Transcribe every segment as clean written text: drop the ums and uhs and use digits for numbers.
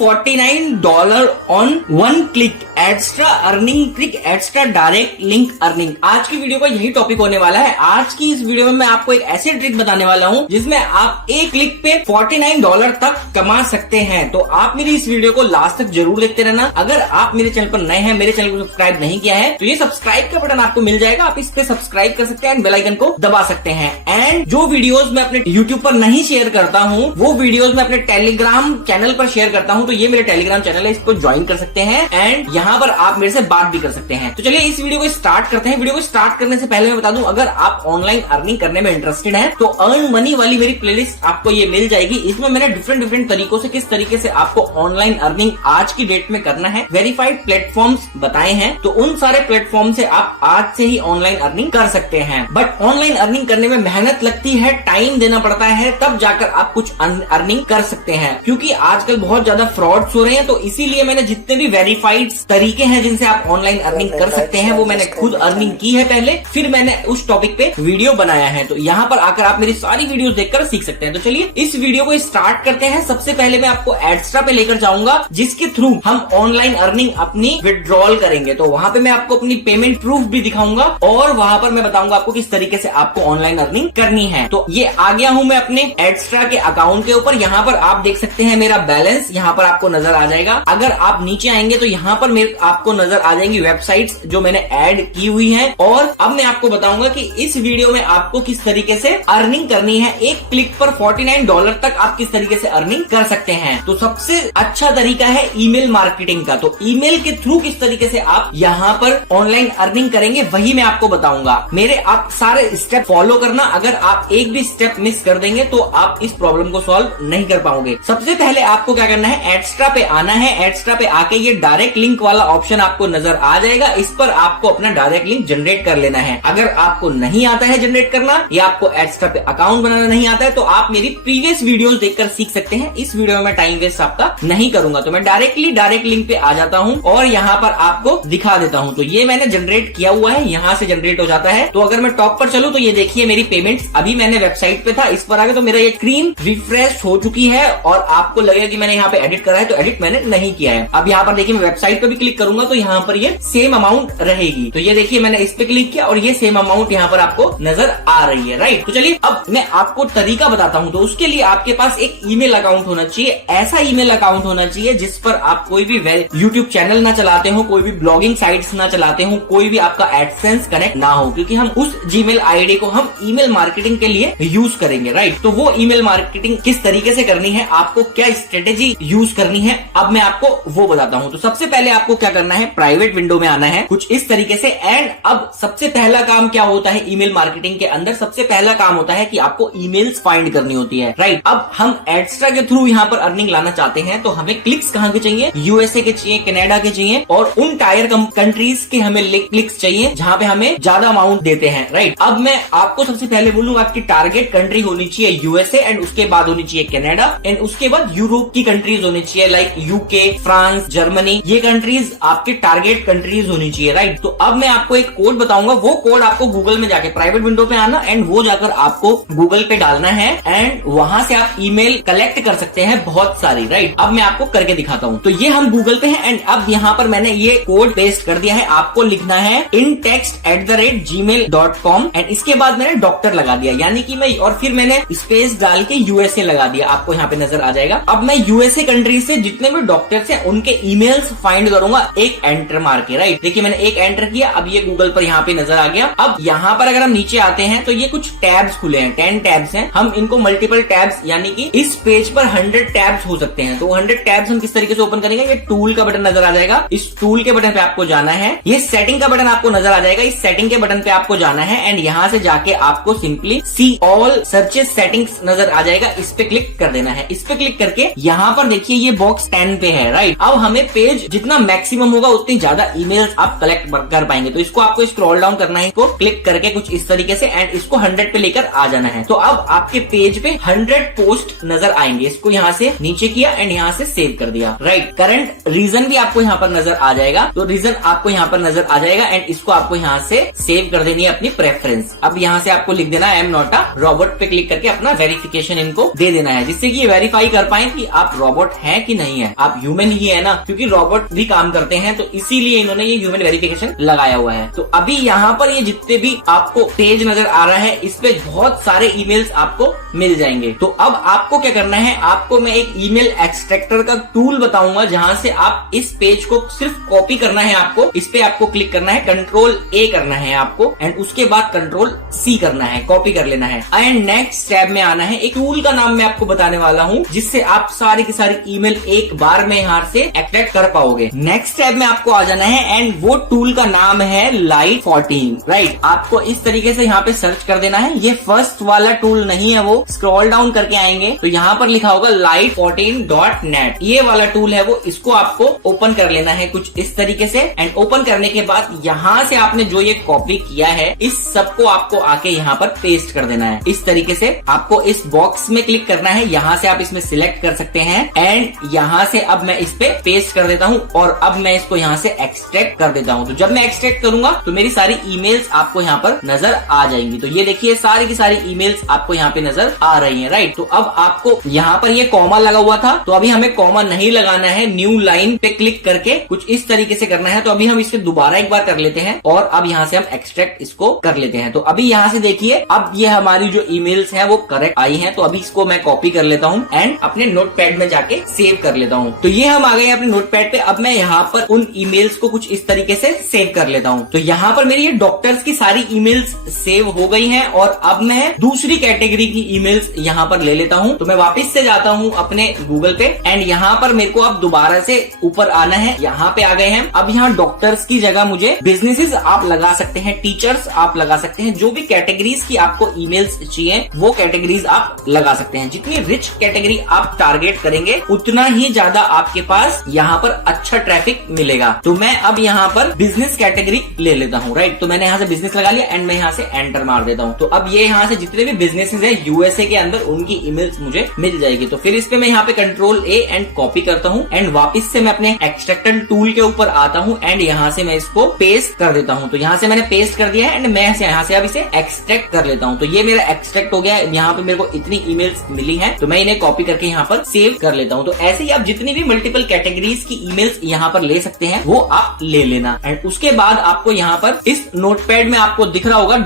$49 on one click extra earning trick, extra direct link earning. आज की video का यही टॉपिक होने वाला है। आज की इस वीडियो में मैं आपको एक ऐसी ट्रिक बताने वाला हूं जिसमें आप एक क्लिक पे $49 तक कमा सकते हैं। तो आप मेरी इस वीडियो को लास्ट तक जरूर देखते रहना। अगर आप मेरे चैनल पर नए हैं, मेरे चैनल को सब्सक्राइब नहीं किया है, तो ये सब्सक्राइब का बटन आपको मिल जाएगा, आप इस पे सब्सक्राइब कर सकते हैं, बेल आइकन को दबा सकते हैं। एंड जो वीडियोस मैं अपने यूट्यूब पर नहीं शेयर करता हूँ वो वीडियोस मैं अपने टेलीग्राम चैनल पर शेयर करता हूँ। तो ये मेरे टेलीग्राम चैनल है, इसको ज्वाइन कर सकते हैं एंड यहाँ पर आप मेरे से बात भी कर सकते हैं। तो चलिए इस वीडियो को स्टार्ट करते हैं। वीडियो को स्टार्ट करने से पहले मैं बता दूं, अगर आप ऑनलाइन अर्निंग करने में इंटरेस्टेड हैं तो अर्न मनी वाली मेरी प्लेलिस्ट आपको ये मिल जाएगी। इसमें मैंने डिफरेंट तरीकों से किस तरीके से आपको ऑनलाइन अर्निंग आज की डेट में करना है, वेरीफाइड प्लेटफॉर्म्स बताए हैं। तो उन सारे प्लेटफॉर्म से आप आज से ही ऑनलाइन अर्निंग कर सकते हैं। बट ऑनलाइन अर्निंग करने में मेहनत लगती है, टाइम देना पड़ता है, तब जाकर आप कुछ अर्निंग कर सकते हैं। क्योंकि आजकल बहुत ज्यादा फ्रॉड्स हो रहे हैं, तो इसीलिए मैंने जितने भी वेरीफाइड तरीके हैं जिनसे आप ऑनलाइन अर्निंग कर सकते हैं वो मैंने खुद अर्निंग की है पहले, फिर मैंने उस टॉपिक पे वीडियो बनाया है। तो यहाँ पर आकर आप मेरी सारी वीडियोस देखकर सीख सकते हैं। तो चलिए इस वीडियो को स्टार्ट करते हैं। सबसे पहले मैं आपको एडस्ट्रा पे लेकर जाऊंगा जिसके थ्रू हम ऑनलाइन अर्निंग अपनी विड्रॉल करेंगे। तो वहां पे मैं आपको अपनी पेमेंट प्रूफ भी दिखाऊंगा और वहां पर मैं बताऊंगा आपको किस तरीके से आपको ऑनलाइन अर्निंग करनी है। तो ये आ गया हूं मैं अपने एडस्ट्रा के अकाउंट के ऊपर। यहाँ पर आप देख सकते हैं मेरा बैलेंस यहाँ पर आपको नजर आ जाएगा। अगर आप नीचे आएंगे तो यहाँ पर आपको नजर आ जाएंगी वेबसाइट्स जो मैंने ऐड की हुई है। और अब मैं आपको बताऊंगा कि इस वीडियो में आपको किस तरीके से अर्निंग करनी है। एक क्लिक पर $49 तक आप किस तरीके से अर्निंग कर सकते हैं। तो सबसे अच्छा तरीका है ईमेल मार्केटिंग का। तो ईमेल के थ्रू किस तरीके से आप यहाँ पर ऑनलाइन अर्निंग करेंगे वही मैं आपको बताऊंगा। मेरे आप सारे स्टेप फॉलो करना। अगर आप एक भी स्टेप मिस कर देंगे तो आप इस प्रॉब्लम को सॉल्व नहीं कर पाओगे। सबसे पहले आपको क्या करना है, एडस्ट्रा पे आना है। एडस्ट्रा पे आके ये डायरेक्ट लिंक वाला ऑप्शन आपको नजर आ जाएगा। इस पर आपको अपना डायरेक्ट लिंक जनरेट कर लेना है। अगर आपको नहीं आता है जनरेट करना या आपको एडस्ट्रा पे अकाउंट बनाना नहीं आता है तो आप मेरी प्रीवियस वीडियोस देखकर सीख सकते हैं। इस वीडियो में मैं टाइम वेस्ट आपका नहीं करूंगा। तो मैं डायरेक्ट लिंक पे आ जाता हूँ और यहाँ पर आपको दिखा देता हूँ। तो ये मैंने जनरेट किया हुआ है, यहाँ से जनरेट हो जाता है। तो अगर मैं टॉप पर चलूँ तो ये देखिए मेरी पेमेंट, अभी मैंने वेबसाइट पे था, इस पर आगे तो मेरा ये स्क्रीन रिफ्रेश हो चुकी है और आपको लगेगा कि मैंने यहाँ पे एडिट करा है, तो एडिट मैंने नहीं किया है। अब यहाँ पर देखिए मैं वेबसाइट पे भी क्लिक करूंगा तो यहाँ पर ये सेम अमाउंट रहेगी। तो ये देखिए मैंने इस पे क्लिक किया और ये सेम अमाउंट यहाँ पर आपको नजर आ रही है, राइट। तो चलिए अब मैं आपको तरीका बताता हूँ। तो उसके लिए आपके पास एक ईमेल अकाउंट होना चाहिए। ऐसा ईमेल अकाउंट होना चाहिए जिस पर आप कोई भी यूट्यूब चैनल ना चलाते हो, कोई भी ब्लॉगिंग साइट्स ना चलाते हो, कोई भी आपका एडसेंस कनेक्ट ना हो, क्योंकि हम उस जीमेल आईडी को हम ईमेल मार्केटिंग के लिए यूज करेंगे, राइट। तो वो ईमेल मार्केटिंग किस तरीके से करनी है, आपको क्या स्ट्रेटेजी यूज करनी है, अब मैं आपको वो बताता हूँ। तो सबसे पहले आपको क्या करना है, प्राइवेट विंडो में आना है कुछ इस तरीके से। एंड अब सबसे पहला काम क्या होता है ईमेल मार्केटिंग के अंदर, सबसे पहला काम होता है कि आपको ईमेल्स फाइंड करनी होती है, राइट। अब हम एडस्ट्रा के थ्रू यहाँ पर अर्निंग लाना चाहते हैं तो हमें क्लिक्स कहाँ के चाहिए, यूएसए के चाहिए, कनाडा के चाहिए और उन टायर कंट्रीज के हमें क्लिक्स चाहिए जहाँ पे हमें ज्यादा अमाउंट देते हैं, राइट। अब मैं आपको सबसे पहले बोलूंगा आपकी टारगेट कंट्री होनी चाहिए यूएसए एंड उसके बाद होनी चाहिए कनाडा एंड उसके बाद यूरोप की कंट्रीज होनी चाहिए लाइक यूके, फ्रांस, जर्मनी। ये कंट्रीज आपके टारगेट कंट्रीज होनी चाहिए, राइट। तो अब मैं आपको एक कोड बताऊंगा, वो कोड आपको गूगल में जाके प्राइवेट विंडो पे आना एंड वो जाकर आपको गूगल पे डालना है एंड वहां से आप ईमेल कलेक्ट कर सकते हैं बहुत सारी, राइट। अब मैं आपको करके दिखाता हूँ। तो ये हम गूगल पे हैं एंड अब यहाँ पर मैंने ये कोड पेस्ट कर दिया है। आपको लिखना है intext@gmail.com एंड इसके बाद मैंने डॉक्टर लगा दिया, यानी कि मैं, और फिर मैंने स्पेस डाल के यूएसए लगा दिया, आपको यहाँ पे नजर आ जाएगा। अब मैं यूएसए कंट्री से जितने भी डॉक्टर्स हैं उनके ईमेल्स फाइंड करूंगा एक एंटर मार के, राइट। देखिए मैंने एक एंटर किया, अब ये गूगल पर यहाँ पे नजर आ गया। अब यहाँ पर अगर हम नीचे आते हैं तो ये कुछ टैब्स खुले हैं, 10 टैब्स हैं। हम इनको मल्टीपल टैब्स, यानी कि इस पेज पर 100 टैब्स हो सकते हैं। तो 100 टैब्स हम किस तरीके से ओपन करेंगे, ये टूल का बटन नजर आ जाएगा, इस टूल के बटन पे आपको जाना है। ये सेटिंग का बटन आपको नजर आ जाएगा, इस सेटिंग के बटन पे आपको जाना है एंड यहाँ से जाके आपको simply see all searches settings नजर आ जाएगा, इस पे क्लिक कर देना है। इस पे क्लिक करके यहाँ पर देखिए ये बॉक्स 10 पे है, राइट। अब हमें पेज जितना मैक्सिमम होगा उतनी ज्यादा ईमेल्स आप कलेक्ट कर पाएंगे। तो इसको आपको स्क्रॉल डाउन करना है, इसको क्लिक करके कुछ इस तरीके से एंड इसको 100 पे लेकर आ जाना है। तो अब आपके पेज पे 100 पोस्ट नजर आएंगे। इसको यहाँ से नीचे किया एंड यहाँ से सेव कर दिया, राइट। करंट रीजन भी आपको यहाँ पर नजर आ जाएगा, तो रीजन आपको यहाँ पर नजर आ जाएगा एंड इसको आपको यहाँ से सेव कर देनी है अपनी प्रेफरेंस। अब यहाँ से आपको लिख देना I am not a robot पे क्लिक करके अपना वेरिफिकेशन इनको दे देना है, जिससे कि ये वेरीफाई कर पाए कि आप रोबोट है कि नहीं है, आप ह्यूमन ही है ना, क्योंकि रोबोट भी काम करते हैं, तो इसीलिए इन्होंने ये ह्यूमन वेरिफिकेशन लगाया हुआ है। तो अभी यहाँ पर ये जितने भी आपको पेज नजर आ रहा है, इस पे बहुत सारे ईमेल्स आपको मिल जाएंगे। तो अब आपको क्या करना है, आपको मैं एक ईमेल एक्सट्रैक्टर का टूल बताऊंगा, जहां से आप इस पेज को सिर्फ कॉपी करना है। आपको इस पे आपको क्लिक करना है, कंट्रोल ए करना है आपको, एंड उसके बाद कंट्रोल सी करना है, कॉपी कर लेना है। एंड नेक्स्ट टैब में आना है। एक टूल का नाम मैं आपको बताने वाला हूं, जिससे आप सारी की सारी ईमेल एक बार में यहाँ से एक्सट्रैक्ट कर पाओगे। नेक्स्ट टैब में आपको आ जाना है, एंड वो टूल का नाम है लाइट 14, राइट। आपको इस तरीके से यहाँ पे सर्च कर देना है। ये फर्स्ट वाला टूल नहीं है, वो स्क्रॉल डाउन करके आएंगे तो यहाँ पर लिखा होगा light14.net, ये वाला टूल है वो। इसको आपको ओपन कर लेना है कुछ इस तरीके से, एंड ओपन करने के बाद यहाँ से आपने जो ये कॉपी किया है, इस सबको आपको आके यहाँ पर पेस्ट कर देना है। इस तरीके से आपको इस बॉक्स में क्लिक करना है, यहाँ से आप इसमें सिलेक्ट कर सकते हैं, एंड यहाँ से अब मैं इस पे पेस्ट कर देता हूँ, और अब मैं इसको यहाँ से एक्सट्रैक्ट कर देता हूँ। तो जब मैं एक्सट्रैक्ट करूंगा तो मेरी सारी ईमेल्स आपको यहाँ पर नजर आ जाएंगी। तो ये देखिए सारी की सारी ईमेल्स आपको यहाँ पे नजर आ रही है, राइट। तो अब आपको यहाँ पर ये कॉमा लगा हुआ था, तो अभी हमें कॉमा नहीं लगाना है, न्यू लाइन पे क्लिक करके कुछ इस तरीके से करना है। तो अभी हम इसे दोबारा एक बार कर लेते हैं, और अब यहाँ से हम एक्सट्रैक्ट इसको कर लेते हैं। तो अभी यहाँ से देखिए, अब ये हमारी जो ईमेल्स है वो करेक्ट आई है। तो अभी इसको मैं कॉपी कर लेता हूँ एंड अपने नोटपैड में जाके सेव कर लेता हूँ। तो ये हम आ गए अपने नोटपैड पे। अब मैं यहाँ पर उन ईमेल्स को कुछ इस तरीके से सेव कर लेता हूँ। तो यहाँ पर मेरी ये डॉक्टर्स की सारी ईमेल्स सेव हो गई हैं, और अब मैं दूसरी कैटेगरी की ईमेल्स यहाँ पर ले लेता हूँ। तो मैं वापस से जाता हूँ अपने गूगल पे, एंड यहाँ पर मेरे को अब दोबारा से ऊपर आना है। यहाँ पे आ गए हैं। अब यहाँ डॉक्टर्स की जगह मुझे बिजनेसेस आप लगा सकते हैं, टीचर्स आप लगा सकते हैं, जो भी कैटेगरीज की आपको ईमेल्स चाहिए वो कैटेगरीज आप लगा सकते हैं। जितनी रिच कैटेगरी आप टारगेट करेंगे, उतना ही ज्यादा आपके पास यहाँ पर अच्छा ट्रैफिक मिलेगा। तो मैं अब यहाँ पर बिजनेस कैटेगरी ले लेता हूँ, राइट। तो मैंने यहाँ से बिजनेस लगा लिया, एंड मैं यहाँ से एंटर मार देता हूँ। तो अब ये यहाँ से जितने भी बिजनेसेस है यूएसए के अंदर, उनकी ईमेल्स मुझे मिल जाएगी। तो फिर इस पे मैं यहाँ पे कंट्रोल ए एंड कॉपी करता हूँ, एंड वापस से मैं अपने एक्सट्रैक्टर टूल के ऊपर आता हूँ, एंड यहाँ से मैं इसको पेस्ट कर देता हूँ। तो यहाँ से मैंने पेस्ट कर दिया है, एंड मैं यहाँ से अब इसे एक्सट्रैक्ट कर लेता हूँ। तो ये मेरा एक्सट्रैक्ट हो गया। यहाँ पे मेरे को इतनी ईमेल्स मिली है, तो मैं इन्हें कॉपी करके यहाँ पर सेव कर लेता हूँ। तो ऐसे ही आप जितनी भी मल्टीपल कैटेगरीज की ईमेल्स यहाँ पर ले सकते हैं, वो आप ले लेना। एंड उसके बाद आपको यहाँ पर इस नोटपैड में आपको दिख रहा होगा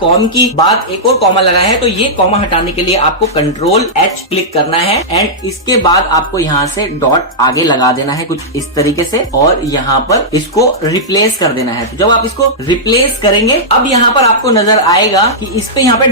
.com की बाद एक और कॉमा लगा है। तो ये कॉमा हटाने के लिए आपको कंट्रोल H क्लिक करना है, एंड इसके बाद आपको यहाँ से डॉट आगे लगा देना है कुछ इस तरीके से, और यहाँ पर इसको रिप्लेस कर देना है। तो जब आप इसको रिप्लेस करेंगे, अब यहाँ पर आपको नजर आएगा कि इस पे यहाँ पे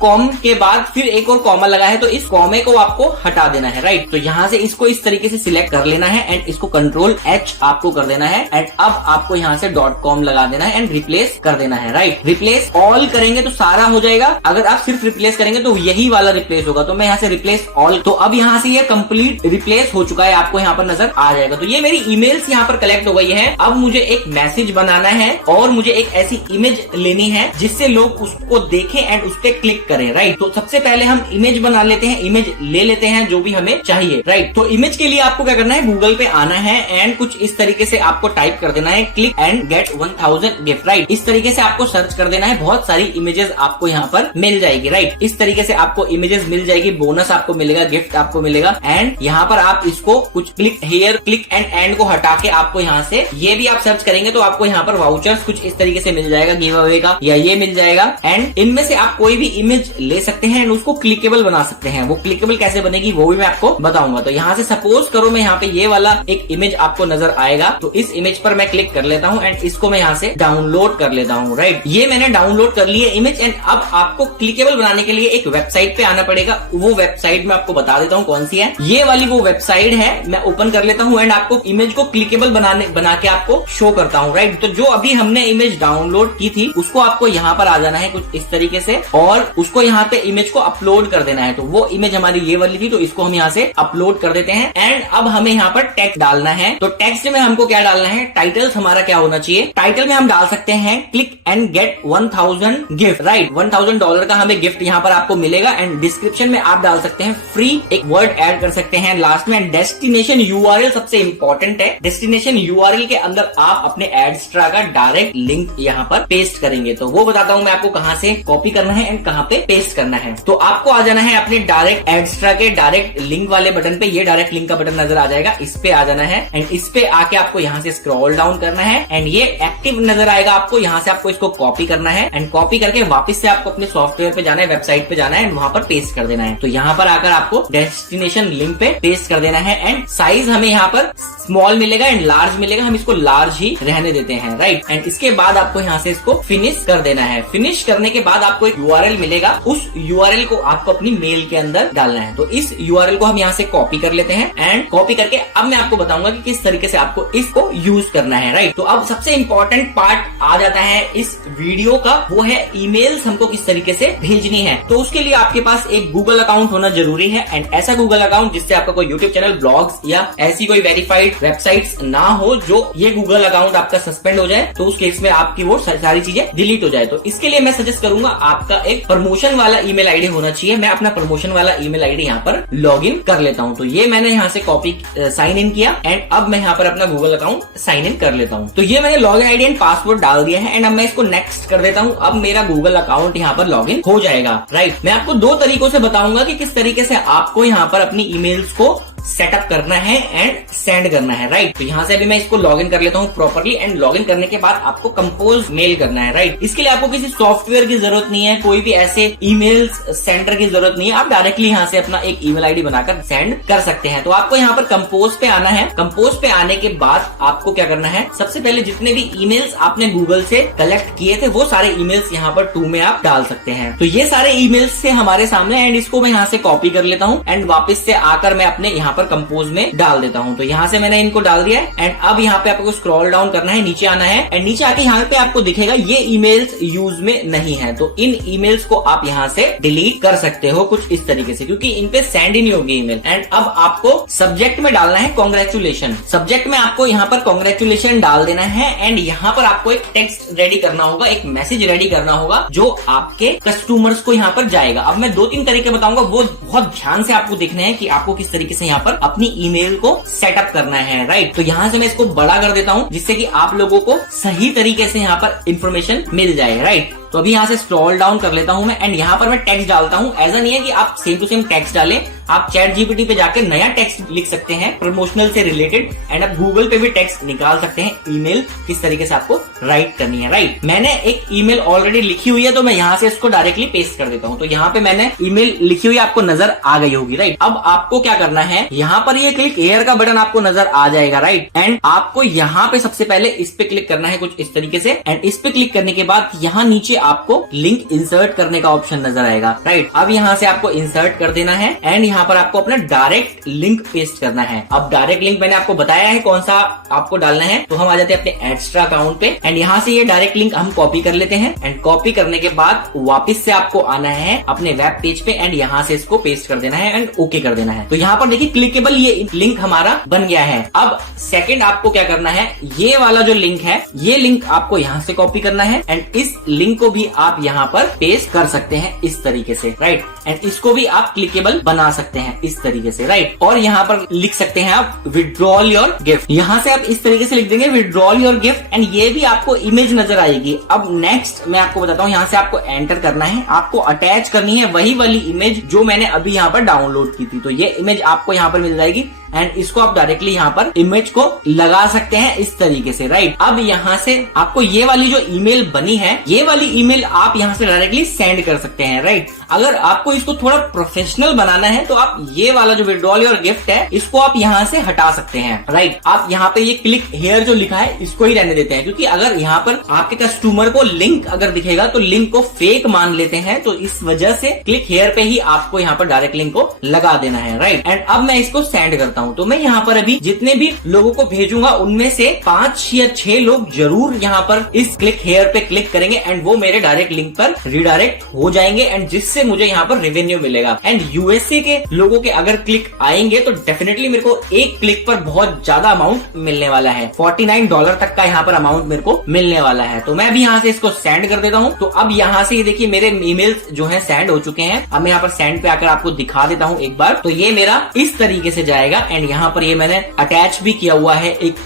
.com के बाद फिर एक और कॉमा लगा है, तो इस कॉमे को आपको हटा देना है, राइट। तो यहाँ से इसको इस तरीके से सिलेक्ट कर लेना है, एंड इसको कंट्रोल H आपको कर देना है, एंड अब आपको यहाँ से .com लगा देना है, एंड रिप्लेस कर देना है, राइट। रिप्लेस ऑल करेंगे तो सारा हो जाएगा। अगर आप सिर्फ रिप्लेस करेंगे तो यही वाला रिप्लेस होगा। तो मैं यहाँ से रिप्लेस ऑल, तो अब यहाँ से ये कंप्लीट रिप्लेस हो चुका है, आपको यहाँ पर नजर आ जाएगा। तो ये मेरी ईमेल्स यहाँ पर कलेक्ट हो गई है। अब मुझे एक मैसेज बनाना है, और मुझे एक ऐसी इमेज लेनी है जिससे लोग उसको देखें एंड उस पर क्लिक करें, राइट। तो सबसे पहले हम इमेज बना लेते हैं, इमेज ले लेते हैं जो भी हमें चाहिए, राइट। तो इमेज के लिए आपको क्या करना है, गूगल पे आना है, एंड कुछ इस तरीके से आपको टाइप कर देना है, click and get 1000 gift, right. इस तरीके से आपको सर्च कर देना है, बहुत सारी इमेजेस आपको यहाँ पर मिल जाएगी, राइट। इस तरीके से आपको इमेजेस मिल जाएगी, बोनस आपको मिलेगा, गिफ्ट आपको मिलेगा। एंड यहाँ पर आप इसको कुछ click here, click and and को हटा के आपको यहाँ से ये भी आप सर्च करेंगे तो आपको यहाँ पर वाउचर्स कुछ इस तरीके से मिल जाएगा, गिव अवे का, या ये मिल जाएगा। एंड इनमें से आप कोई भी इमेज ले सकते हैं एंड उसको क्लिकेबल बना सकते हैं। वो क्लिकेबल कैसे बनेगी वो भी मैं आपको बताऊंगा। तो यहाँ से सपोज करो मैं यहाँ पे ये वाला एक इमेज आपको नजर आएगा, तो इस इमेज पर मैं क्लिक कर लेता हूँ, एंड इसको मैं यहाँ से डाउनलोड कर लेता हूँ, राइट। ये मैंने डाउनलोड कर लिया इमेज, एंड अब आपको क्लिकेबल बनाने के लिए एक वेबसाइट पे आना पड़ेगा। वो वेबसाइट मैं आपको बता देता हूँ कौन सी है। ये वाली वो वेबसाइट है, मैं ओपन कर लेता हूँ, एंड आपको इमेज को क्लिकेबल बना के आपको शो करता हूँ, राइट। तो जो अभी हमने इमेज डाउनलोड की थी उसको आपको यहाँ पर आ जाना है कुछ इस तरीके से, और उसको यहाँ पे इमेज को अपलोड कर देना है। तो वो इमेज हमारी ये वाली थी, तो इसको हम यहाँ से अपलोड कर देते हैं। एंड अब हमें यहाँ पर टेक्स्ट डालना है। तो टेक्स्ट में हमको क्या डालना है, टाइटल्स हमारा क्या होना चाहिए। टाइटल में हम डाल सकते हैं click and get 1000 gift, right. $1000 का हमें गिफ्ट यहाँ पर आपको मिलेगा। एंड डिस्क्रिप्शन में आप डाल सकते हैं फ्री, एक वर्ड ऐड कर सकते हैं लास्ट में। डेस्टिनेशन यूआरएल सबसे इंपॉर्टेंट है। डेस्टिनेशन यूआरएल के अंदर आप अपने एडस्ट्रा का डायरेक्ट लिंक यहाँ पर पेस्ट करेंगे। तो वो बताता हूँ मैं आपको कहाँ से कॉपी करना है एंड कहाँ पे पेस्ट करना है। तो आपको आ जाना है अपने डायरेक्ट एडस्ट्रा के डायरेक्ट लिंक वाले बटन पे, पे ये डायरेक्ट लिंक का बटन नजर आ जाएगा, इस पे आ जाना है एंड इस पे आके आपको यहाँ से स्क्रॉल डाउन करना है एंड ये एक्टिव नजर आएगा आपको, यहाँ से आपको इसको कॉपी करना है एंड कॉपी करके वापस से आपको अपने सॉफ्टवेयर पे जाना है, वेबसाइट पे जाना है एंड वहां पर पेस्ट कर देना है। तो यहाँ पर आकर आपको डेस्टिनेशन लिंक पे पेस्ट कर देना है एंड साइज हमें यहाँ पर स्मॉल मिलेगा एंड लार्ज मिलेगा, हम इसको लार्ज ही रहने देते हैं, राइट। एंड इसके बाद आपको यहाँ से इसको फिनिश कर देना है। फिनिश करने के बाद आपको एक URL मिलेगा, उस URL को आपको अपनी मेल के अंदर डालना है। तो इस URL को हम यहाँ से कॉपी कर लेते हैं एंड कॉपी करके अब मैं आपको बताऊंगा कि किस तरीके से आपको इसको यूज करना है, राइट। तो अब सबसे इंपॉर्टेंट पार्ट आ जाता है इस वीडियो का, वो है ईमेल्स हमको किस तरीके से भेजनी है। तो उसके लिए आपके पास एक गूगल अकाउंट होना जरूरी है एंड ऐसा गूगल अकाउंट जिससे आपका कोई यूट्यूब चैनल, ब्लॉग्स या ऐसी कोई वेरीफाइड वेबसाइट्स ना हो जो ये गूगल अकाउंट आपका सस्पेंड हो जाए, तो उस केस में आपकी वो सारी चीजें डिलीट हो जाए। तो इसके लिए मैं सजेस्ट करूंगा आपका एक प्रमोशन वाला ईमेल आईडी होना चाहिए। मैं अपना प्रमोशन वाला ईमेल आईडी यहाँ पर लॉग इन कर लेता हूँ। तो ये मैंने यहाँ से कॉपी साइन इन किया एंड अब मैं यहाँ पर अपना गूगल अकाउंट साइन इन कर लेता हूँ। तो ये मैंने log in ID and password डाल दिया है एंड अब मैं इसको नेक्स्ट कर देता हूँ। अब मेरा गूगल अकाउंट यहाँ पर लॉग इन हो जाएगा, राइट। मैं आपको दो तरीकों से बताऊंगा कि किस तरीके से आपको यहाँ पर अपनी ईमेल्स को सेटअप करना है एंड सेंड करना है, राइट। तो यहाँ से अभी मैं इसको लॉगिन कर लेता हूँ प्रॉपर्ली एंड लॉगिन करने के बाद आपको कंपोज मेल करना है, राइट। इसके लिए आपको किसी सॉफ्टवेयर की जरूरत नहीं है, कोई भी ऐसे ईमेल सेंटर की जरूरत नहीं है। आप डायरेक्टली यहाँ से अपना एक ईमेल आईडी बनाकर सेंड कर सकते हैं। तो आपको यहाँ पर कंपोज पे आना है। कंपोज पे आने के बाद आपको क्या करना है, सबसे पहले जितने भी ईमेल्स आपने गूगल से कलेक्ट किए थे वो सारे ईमेल्स यहाँ पर 2 में आप डाल सकते हैं। तो ये सारे ईमेल्स थे हमारे सामने एंड इसको मैं यहाँ से कॉपी कर लेता हूँ एंड वापस से आकर मैं अपने यहाँ पर कंपोज में डाल देता हूँ। तो यहाँ से मैंने इनको डाल दिया है एंड अब यहाँ पे आपको स्क्रॉल डाउन करना है, नीचे आना है एंड नीचे आके यहाँ पे आपको दिखेगा ये ईमेल्स यूज में नहीं है। तो इन ईमेल्स को आप यहाँ से डिलीट कर सकते हो कुछ इस तरीके से, क्योंकि इन पे सेंड ही नहीं होगी ईमेल। एंड अब आपको सब्जेक्ट में डालना है कॉन्ग्रेचुलेशन। सब्जेक्ट में आपको यहाँ पर कॉन्ग्रेचुलेशन डाल देना है एंड यहाँ पर आपको एक टेक्स्ट रेडी करना होगा, एक मैसेज रेडी करना होगा जो आपके कस्टमर्स को यहाँ पर जाएगा। अब मैं 2-3 तरीके बताऊंगा, वो बहुत ध्यान से आपको देखने हैं कि आपको किस तरीके से यहाँ पर अपनी ईमेल को सेटअप करना है, राइट। तो यहाँ से मैं इसको बड़ा कर देता हूँ जिससे कि आप लोगों को सही तरीके से यहाँ पर इंफॉर्मेशन मिल जाए, राइट। तो अभी यहाँ से स्क्रॉल डाउन कर लेता हूँ मैं एंड यहाँ पर मैं टेक्स्ट डालता हूँ। ऐसा नहीं है कि आप सेम टू सेम टेक्स्ट डालें, आप चैट जीपीटी पे जाकर नया टेक्स्ट लिख सकते हैं प्रमोशनल से रिलेटेड एंड आप गूगल पे भी टेक्स्ट निकाल सकते हैं। ईमेल किस तरीके से आपको राइट करनी है, राइट। मैंने एक ईमेल ऑलरेडी लिखी हुई है तो मैं यहाँ से इसको डायरेक्टली पेस्ट कर देता हूँ। तो यहाँ पे मैंने ईमेल लिखी हुई आपको नजर आ गई होगी, राइट। अब आपको क्या करना है, यहाँ पर ये क्लिक हियर का बटन आपको नजर आ जाएगा, राइट। एंड आपको यहाँ पे सबसे पहले इस पे क्लिक करना है कुछ इस तरीके से एंड इस पे क्लिक करने के बाद यहाँ नीचे आपको लिंक इंसर्ट करने का ऑप्शन नजर आएगा, राइट। अब यहाँ से आपको इंसर्ट कर देना है एंड यहाँ पर आपको अपना डायरेक्ट लिंक पेस्ट करना है। अब डायरेक्ट लिंक मैंने आपको बताया है कौन सा आपको डालना है। तो हम आ जाते हैं अपने एक्स्ट्रा अकाउंट पे एंड यहाँ से ये डायरेक्ट लिंक हम कॉपी कर लेते हैं एंड कॉपी करने के बाद वापस से आपको आना है अपने वेब पेज पे एंड यहाँ से इसको पेस्ट कर देना है एंड ओके कर देना है। तो यहाँ पर देखिए क्लिकेबल ये लिंक हमारा बन गया है। अब सेकंड आपको क्या करना है, ये वाला जो लिंक है ये लिंक आपको यहाँ से कॉपी करना है एंड इस लिंक को भी आप यहाँ पर पेस्ट कर सकते हैं इस तरीके से, राइट। एंड इसको भी आप क्लिकेबल बना सकते हैं इस तरीके से, राइट। और यहाँ पर लिख सकते हैं आप विड्रॉल योर गिफ्ट। यहाँ से आप इस तरीके से लिख देंगे विड्रॉल योर गिफ्ट एंड ये भी आपको इमेज नजर आएगी। अब नेक्स्ट मैं आपको बताता हूँ, यहाँ से आपको एंटर करना है, आपको अटैच करनी है वही वाली इमेज जो मैंने अभी यहाँ पर डाउनलोड की थी। तो ये इमेज आपको यहाँ पर मिल जाएगी एंड इसको आप डायरेक्टली यहाँ पर इमेज को लगा सकते हैं इस तरीके से, राइट। अब यहाँ से आपको ये वाली जो ईमेल बनी है ये वाली ईमेल आप यहाँ से डायरेक्टली सेंड कर सकते हैं, राइट। अगर आपको इसको थोड़ा प्रोफेशनल बनाना है तो आप ये वाला जो विड्रॉल योर गिफ्ट है इसको आप यहाँ से हटा सकते हैं, राइट। आप यहाँ पे ये क्लिक हियर जो लिखा है इसको ही रहने देते हैं, क्योंकि अगर यहाँ पर आपके कस्टमर को लिंक अगर दिखेगा तो लिंक को फेक मान लेते हैं। तो इस वजह से क्लिक हियर पे ही आपको यहाँ पर डायरेक्ट लिंक को लगा देना है, राइट। एंड अब मैं इसको सेंड करता हूँ। तो मैं यहाँ पर अभी जितने भी लोगों को भेजूंगा उनमें से 5 या 6 लोग जरूर यहाँ पर इस क्लिक हेयर पे क्लिक करेंगे एंड वो मेरे डायरेक्ट लिंक पर रिडायरेक्ट हो जाएंगे एंड जिससे मुझे यहाँ पर रेवेन्यू मिलेगा। एंड यूएसए के लोगों के अगर क्लिक आएंगे तो डेफिनेटली मेरे को एक क्लिक पर बहुत ज्यादा अमाउंट मिलने वाला है, $49 तक का यहाँ पर अमाउंट मेरे को मिलने वाला है। तो मैं अभी यहाँ से इसको सेंड कर देता हूँ। तो अब यहाँ से ये देखिए मेरे ईमेल्स जो है सेंड हो चुके हैं। अब मैं यहाँ पर सेंड पे आकर आपको दिखा देता हूँ एक बार। तो ये मेरा इस तरीके से जाएगा एंड यहाँ पर ये मैंने अटैच भी किया हुआ है एक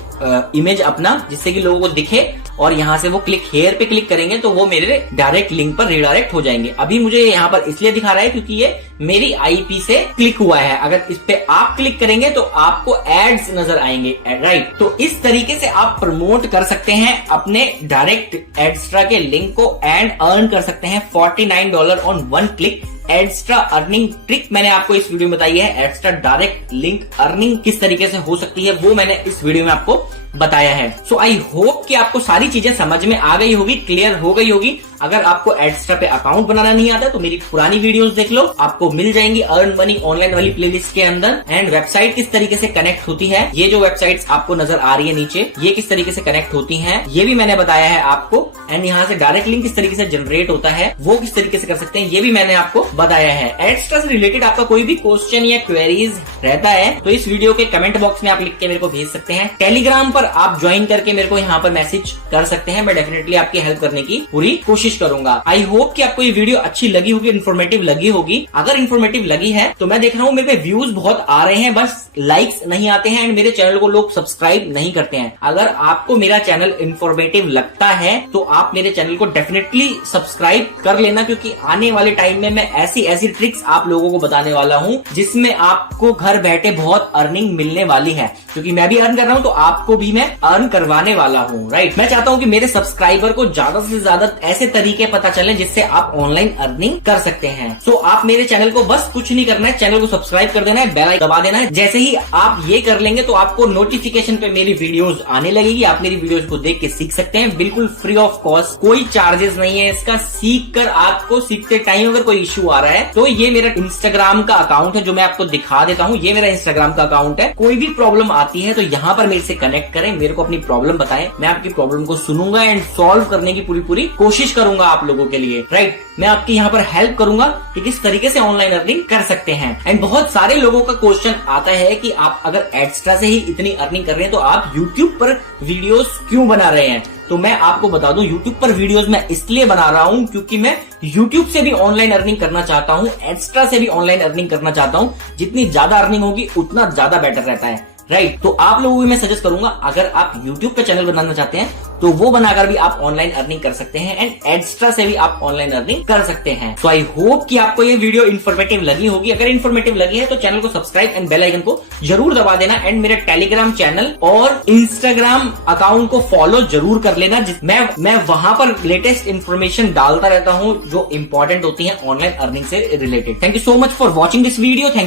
इमेज अपना, जिससे कि लोगों को दिखे और यहाँ से वो क्लिक हेयर पे क्लिक करेंगे तो वो मेरे डायरेक्ट लिंक पर रिडायरेक्ट हो जाएंगे। अभी मुझे यहाँ पर इसलिए दिखा रहा है क्योंकि ये मेरी आईपी से क्लिक हुआ है। अगर इस पे आप क्लिक करेंगे तो आपको एड्स नजर आएंगे, राइट। तो इस तरीके से आप प्रमोट कर सकते हैं अपने डायरेक्ट एड्स्ट्रा के लिंक को एंड अर्न कर सकते हैं $49 ऑन 1 क्लिक। एड्स्ट्रा अर्निंग ट्रिक मैंने आपको इस वीडियो में बताई है। एड्स्ट्रा डायरेक्ट लिंक अर्निंग किस तरीके से हो सकती है वो मैंने इस वीडियो में आपको बताया है। सो आई होप कि आपको सारी चीजें समझ में आ गई होगी, क्लियर हो गई होगी। अगर आपको एड्स्ट्रा पे अकाउंट बनाना नहीं आता तो मेरी पुरानी वीडियोस देख लो, आपको मिल जाएंगी अर्न मनी ऑनलाइन वाली प्लेलिस्ट के अंदर। एंड वेबसाइट किस तरीके से कनेक्ट होती है, ये जो वेबसाइट्स आपको नजर आ रही है नीचे, ये किस तरीके से कनेक्ट होती हैं, ये भी मैंने बताया है आपको। एंड यहाँ से डायरेक्ट लिंक किस तरीके से जनरेट होता है, वो किस तरीके से कर सकते हैं, ये भी मैंने आपको बताया है। एड्स्ट्रा से रिलेटेड आपका कोई भी क्वेश्चन या क्वेरीज रहता है तो इस वीडियो के कमेंट बॉक्स में आप लिख के मेरे को भेज सकते हैं। टेलीग्राम पर आप ज्वाइन करके मेरे को यहाँ पर मैसेज कर सकते हैं, मैं डेफिनेटली आपकी हेल्प करने की पूरी कोशिश करूंगा। आई होप कि आपको ये वीडियो अच्छी लगी होगी, इन्फॉर्मेटिव लगी होगी। अगर इन्फॉर्मेटिव लगी है तो मैं देख रहा हूँ मेरे पे व्यूज बहुत आ रहे हैं, बस लाइक्स नहीं आते हैं एंड मेरे चैनल को लोग सब्सक्राइब नहीं करते हैं। अगर आपको मेरा चैनल इन्फॉर्मेटिव लगता है तो आप मेरे चैनल को डेफिनेटली सब्सक्राइब कर लेना, क्योंकि आने वाले टाइम में मैं ऐसी ऐसी ट्रिक्स आप लोगों को बताने वाला हूँ जिसमें आपको घर बैठे बहुत अर्निंग मिलने वाली है। क्योंकि मैं भी अर्न कर रहा हूँ तो आपको भी मैं अर्न करवाने वाला हूँ, राइट। मैं चाहता हूँ कि मेरे सब्सक्राइबर को ज्यादा से ज्यादा ऐसे तरीके पता चले जिससे आप ऑनलाइन अर्निंग कर सकते हैं। सो आप मेरे चैनल को बस कुछ नहीं करना है, चैनल को सब्सक्राइब कर देना है, बेल आइकन दबा देना है। जैसे ही आप ये कर लेंगे तो आपको नोटिफिकेशन पे मेरी वीडियोस आने लगेगी, आप मेरी वीडियोस को देख के सीख सकते हैं, बिल्कुल फ्री ऑफ कॉस्ट, कोई चार्जेस नहीं है इसका। सीख कर आपको सीखते टाइम अगर कोई इश्यू आ रहा है तो ये मेरा इंस्टाग्राम का अकाउंट है जो मैं आपको दिखा देता हूँ। ये मेरा इंस्टाग्राम का अकाउंट है। कोई भी प्रॉब्लम आती है तो यहाँ पर मेरे से कनेक्ट करें, मेरे को अपनी प्रॉब्लम बताएं, मैं आपकी प्रॉब्लम को सुनूंगा एंड सॉल्व करने की पूरी कोशिश करूंगा आप लोगों के लिए, राइट। मैं आपकी यहाँ पर हेल्प करूंगा कि किस तरीके से ऑनलाइन अर्निंग कर सकते हैं। एंड बहुत सारे लोगों का क्वेश्चन आता है कि आप अगर एड्स्ट्रा से ही इतनी अर्निंग कर रहे हैं तो आप यूट्यूब पर वीडियोस क्यों बना रहे हैं। तो मैं आपको बता दूं, YouTube पर वीडियोस मैं इसलिए बना रहा हूं क्योंकि मैं YouTube से भी ऑनलाइन अर्निंग करना चाहता हूं, एड्स्ट्रा से भी ऑनलाइन अर्निंग करना चाहता हूं। जितनी ज्यादा अर्निंग होगी उतना ज्यादा बेटर रहता है, राइट। तो आप लोगों को मैं सजेस्ट करूंगा, अगर आप YouTube का चैनल बनाना चाहते हैं तो वो बनाकर भी आप ऑनलाइन अर्निंग कर सकते हैं एंड एड्स्ट्रा से भी आप ऑनलाइन अर्निंग कर सकते हैं। सो आई होप कि आपको ये वीडियो इन्फॉर्मेटिव लगी होगी। अगर इन्फॉर्मेटिव लगी है तो चैनल को सब्सक्राइब एंड बेल आइकन को जरूर दबा देना एंड मेरे टेलीग्राम चैनल और इंस्टाग्राम अकाउंट को फॉलो जरूर कर लेना। मैं वहां पर लेटेस्ट इन्फॉर्मेशन डालता रहता हूं जो इंपॉर्टेंट होती है ऑनलाइन अर्निंग से related. Thank you so much for watching this video. Thank